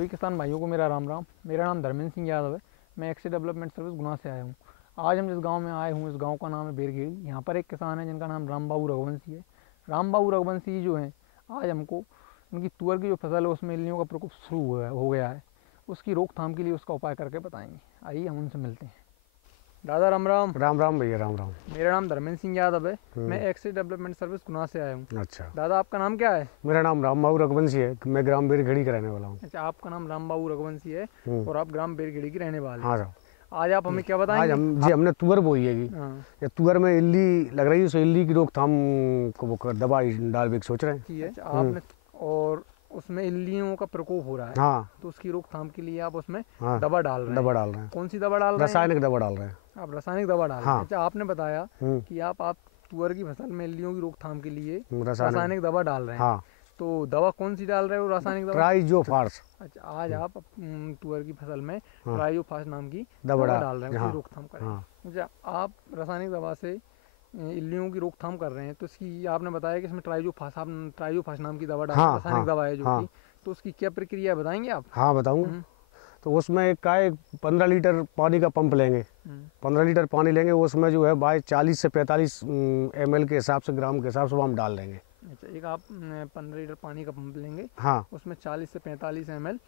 सभी किसान भाइयों को मेरा राम राम। मेरा नाम धर्मेंद्र सिंह यादव है। मैं एक्सी डेवलपमेंट सर्विस गुना से आया हूँ। आज हम जिस गांव में आए हूँ, इस गांव का नाम है बेरगेड़ी। यहाँ पर एक किसान है जिनका नाम रामबाबू रघुवंशी है। रामबाबू रघुवंशी जो हैं, आज हमको उनकी तुअर की जो फसल है उसमें इल्लियों का प्रकोप शुरू हो गया है। उसकी रोकथाम के लिए उसका उपाय करके बताएंगे। आइए हम उनसे मिलते हैं। दादा राम राम। राम राम भैया, राम राम। मेरा नाम धर्मेंद्र सिंह यादव है। मैं एक्सी डेवलपमेंट सर्विस गुना से आया हूँ। अच्छा दादा, आपका नाम क्या है? मेरा नाम रामबाबू रघुवंशी है। मैं ग्राम बेरगेड़ी का रहने वाला हूँ। अच्छा, आपका नाम रामबाबू रघुवंशी है और आप ग्राम बेरगेड़ी के रहने वाले हैं। हाँ साहब। आज आप हमें क्या बताएंगे? आज हमने तुअर बोई है। हाँ, ये तुअर में इल्ली लग रही है, सो इल्ली की रोकथाम को वो दवाई डाल के सोच रहे हैं। ठीक है। अच्छा, आपने और उसमें इल्लियों का प्रकोप हो रहा है, हाँ तो उसकी रोकथाम के लिए आप उसमें हाँ दवा डाल रहे हैं। दवा डाल रहे हैं, कौन सी दवा डाल रहे हैं? रासायनिक दवा डाल रहे हैं। आप रासायनिक दवा डाल रहे हैं। हाँ। अच्छा, आपने बताया कि आप तुअर की फसल में इल्लियों की रोकथाम के लिए रासायनिक रासायनिक दवा डाल रहे हैं। हाँ, तो दवा कौन सी डाल रहे हो, रासायनिक दवा? ट्राइजोफास। अच्छा, आज आप तुअर की फसल में ट्राइजोफास नाम की दवा डाल रहे हैं, उसकी रोकथाम करें। हाँ। अच्छा, आप रासायनिक दवा से इल्लियों की रोकथाम कर रहे हैं, तो इसकी आपने बताया कि इसमें ट्राइजोफास नाम की दवा डाल रासायनिक दवा है जो कि, तो उसकी क्या प्रक्रिया बताएंगे आप? हाँ बताऊँ। तो उसमें एक 15 लीटर पानी का पंप लेंगे। 15 लीटर पानी लेंगे, उसमें जो है बाई 40 से 45 ml के हिसाब से, ग्राम के हिसाब से वो हम डाल देंगे। अच्छा, एक आप 15 लीटर पानी का पंप लेंगे। हाँ, उसमें 40 से 45 ml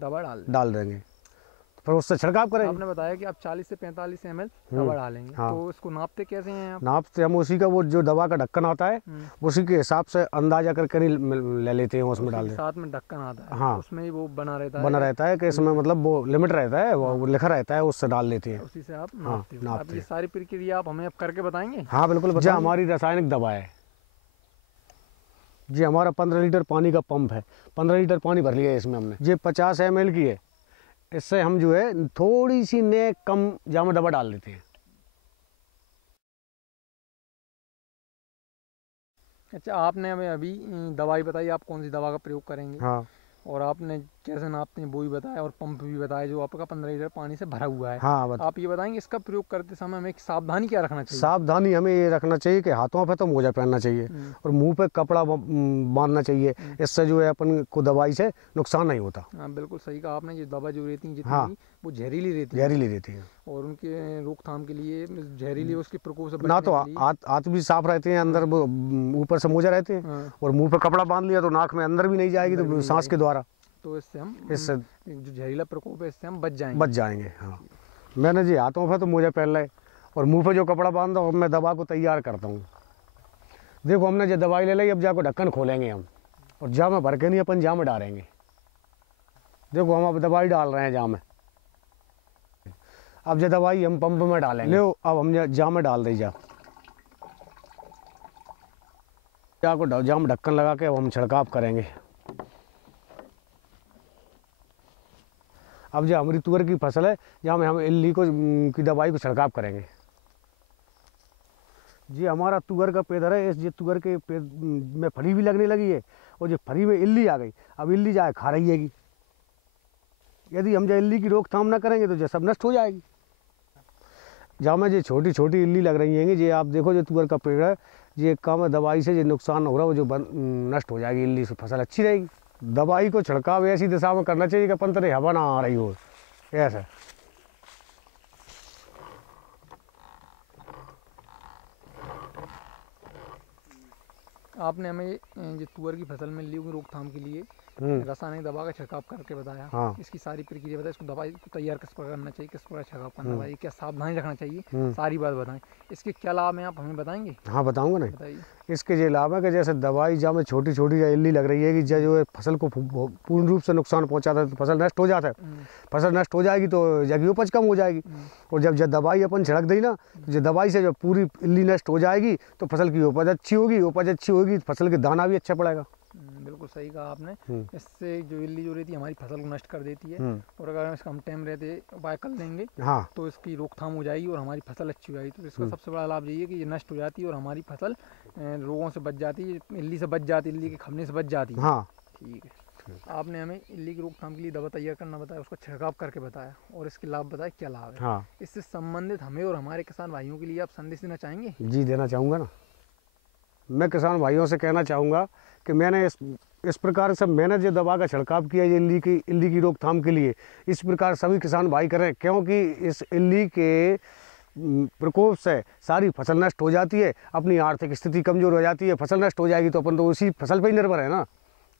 दवा डाल देंगे। फिर उससे छिड़काव करेंगे। आपने बताया कि आप 40 से 45 ml दवा डालेंगे। तो इसको नापते कैसे हैं आप? नापते हम उसी का, वो जो दवा का ढक्कन आता है उसी के हिसाब से अंदाजा करके ले लेते हैं, उसमें डाल देते हैं। साथ में ढक्कन आता है। हाँ, उसमें ही वो बना रहता है कि इसमें मतलब वो लिमिट रहता है, वो लिखा रहता है, उससे डाल लेते हैं। उसी से आप नापते हो। आप ये सारी प्रक्रिया आप हमें अब करके बताएंगे? हाँ बिल्कुल। जी, हमारी रासायनिक दवा है जी। हमारा 15 लीटर पानी का पंप है। 15 लीटर पानी भर लिया है इसमें हमने। ये 50 ml की है। इससे हम जो है थोड़ी सी ने कम जामा दवा डाल देते हैं। अच्छा, आपने हमें अभी दवाई बताई, आप कौन सी दवा का प्रयोग करेंगे? हाँ। और आपने कैसे नापते हैं वो भी बताया, और पंप भी बताया जो आपका 15 लीटर पानी से भरा हुआ है। हाँ, आप ये बताएंगे इसका प्रयोग करते समय हमें एक सावधानी क्या रखना चाहिए? सावधानी हमें ये रखना चाहिए कि हाथों पे तो मोजा पहनना चाहिए और मुंह पे कपड़ा बांधना चाहिए। इससे जो है अपन को दवाई से नुकसान नहीं होता। हाँ, बिल्कुल सही कहा आपने। ये दवा जो रहती है जितनी वो जहरीली रहती है, और उनके रोकथाम के लिए जहरीली उसके प्रकोप से ना तो हाथ भी साफ रहते हैं, अंदर ऊपर से मोजा रहते हैं, और मुंह पे कपड़ा बांध लिया तो नाक में अंदर भी नहीं जाएगी, तो सांस के द्वारा। तो इससे जो जहरीला प्रकोप है इससे हम बच जाएंगे। हाँ, मैंने जी हाथों पे तो मोजा पहन लिया और मुंह पे जो कपड़ा बांधा, और मैं दवा को तैयार करता हूँ। देखो, हमने जो दवाई ले ली, अब जाकर ढक्कन खोलेंगे हम, और जाम में भर के नहीं अपन जाम में डालेंगे। देखो, हम अब दवाई डाल रहे हैं जाम में। अब जो दवाई हम पंप में डालेंगे। लो, अब हम जाम में डाल दी जाम ढक्कन लगा के अब हम छिड़काव करेंगे। अब जो हमारी तुअर की फसल है, जहाँ में हम इल्ली की दवाई को छिड़काव करेंगे। जी, हमारा तुअर का पेड़ है। इस तुअर के पेड़ में फली भी लगने लगी है, और जो फली में इल्ली आ गई, अब इल्ली जाए खा रही है। यदि हम जो इल्ली की रोकथाम ना करेंगे तो जो सब नष्ट हो जाएगी। जहाँ में जो छोटी छोटी इल्ली लग रही हैं, ये आप देखो, जो तुअर का पेड़ है, ये कम दवाई से जो नुकसान हो रहा है, वो जो नष्ट हो जाएगी इल्ली से, फसल अच्छी रहेगी। दवाई को छिड़काव ऐसी दिशा में करना चाहिए कि अपन तरह हवा ना आ रही हो, ऐसा। आपने हमें जो तुअर की फसल में इल्लियों की रोकथाम के लिए रासायनिक दवा का छिड़काव करके बताया। हाँ। इसकी सारी प्रक्रिया बताई, इसको दवाई को तैयार किस प्रकार करना चाहिए, किस प्रकार छिड़काव करना चाहिए, क्या सावधानी रखना चाहिए, सारी बात बताएं। इसके क्या लाभ हैं आप हमें बताएंगे? हाँ बताऊंगा ना। बताइए। इसके ये लाभ है कि जैसे दवाई जहाँ में छोटी छोटी इल्ली लग रही है कि जो है फसल को पूर्ण रूप से नुकसान पहुँचाता है, तो फसल नष्ट हो जाता है। फसल नष्ट हो जाएगी तो जब उपज कम हो जाएगी, और जब दवाई अपन छिड़क दी ना, तो दवाई से जब पूरी इल्ली नष्ट हो जाएगी तो फसल की उपज अच्छी होगी, फसल के दाना भी अच्छा पड़ेगा। बिल्कुल सही कहा आपने। इससे जो इल्ली जो रहती है हमारी फसल को नष्ट कर देती है, और अगर इसका हम टाइम रहते उपाय कर लेंगे तो इसकी रोकथाम हो जाएगी और हमारी फसल अच्छी हो जाएगी। तो इसका सबसे बड़ा लाभ यही है कि ये नष्ट हो जाती है और हमारी फसल रोगों से बच जाती है, इल्ली से बच जाती है, इल्ली के खमने से बच जाती है। ठीक है। आपने हमें इल्ली की रोकथाम के लिए दवा तैयार करना बताया, उसको छिड़काव करके बताया, और इसके लाभ बताए क्या लाभ है। इससे संबंधित हमें और हमारे किसान भाइयों के लिए आप संदेश देना चाहेंगे? जी, देना चाहूँगा ना। मैं किसान भाइयों से कहना चाहूँगा कि मैंने इस इस प्रकार से मैंने जो दवा का छिड़काव किया ये इल्ली की रोकथाम के लिए, इस प्रकार सभी किसान भाई करें, क्योंकि इस इल्ली के प्रकोप से सारी फसल नष्ट हो जाती है, अपनी आर्थिक स्थिति कमज़ोर हो जाती है। फसल नष्ट हो जाएगी तो अपन तो उसी फसल पर ही निर्भर है ना।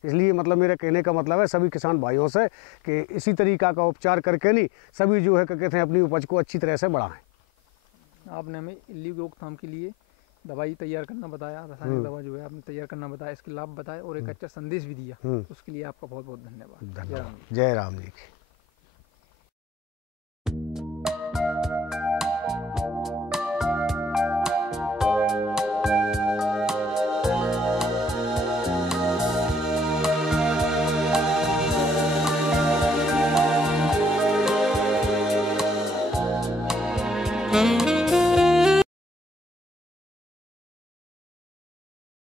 इसलिए मतलब मेरे कहने का मतलब है सभी किसान भाइयों से कि इसी तरीका का उपचार करके नहीं, सभी जो है क्या कहते हैं अपनी उपज को अच्छी तरह से बढ़ाएं। आपने हमें इल्ली रोकथाम के लिए दवाई तैयार करना बताया, रासायनिक दवा जो है आपने तैयार करना बताया, इसके लाभ बताए और एक अच्छा संदेश भी दिया, उसके लिए आपका बहुत बहुत धन्यवाद। जय राम जी की। Mm-hmm.